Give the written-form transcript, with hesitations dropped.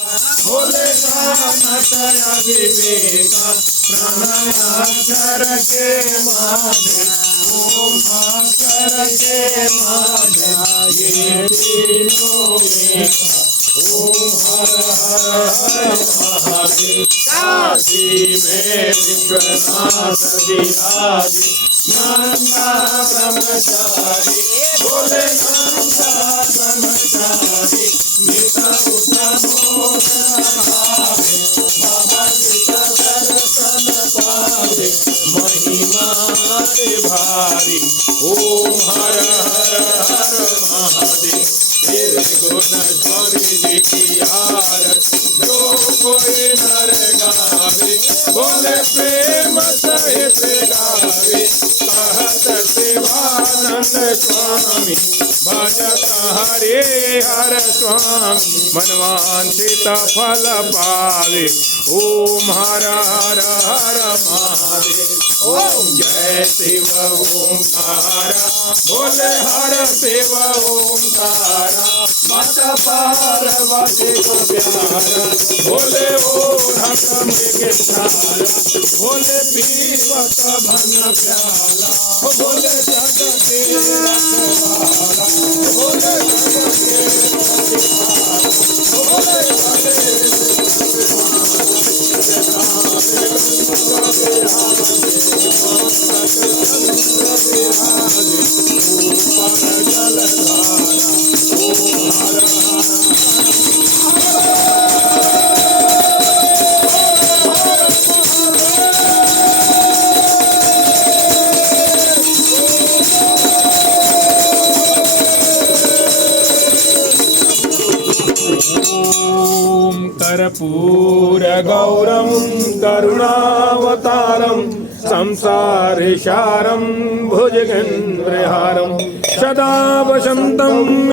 भोले जानत अविवेक प्रणयाक्षर के माधे ओम अक्षर के माधे ये तीनों एक ओम हर हर हर महादेव। काशी में विश्वनाथ विराजे नंदा ब्रह्मचारी भोले नंदा ब्रह्मचारी निता महिमा भारी ओम हर हर हर महादेव। तेरे गुण स्वामी जी की आरती जो कोई नर गावे बोले प्रेम सहित गावे कहत शिवानंद स्वामी भजत हरे हर स्वामी मनवांछित फल पावे ओम हर हर हर महादेव। ओम जय शिव ओंकारा बोले हर शिव ओंकारा माता पार्वती को प्यारा बोले ओ रंग मृग छाया बोले पीवत भन प्याला बोले जग के रखवाला बोले जग के रखवाला बोले कर्पूर गौरम करुणावतारम संसारिसारम भुजगेन्द्रहारम सदा वसंतम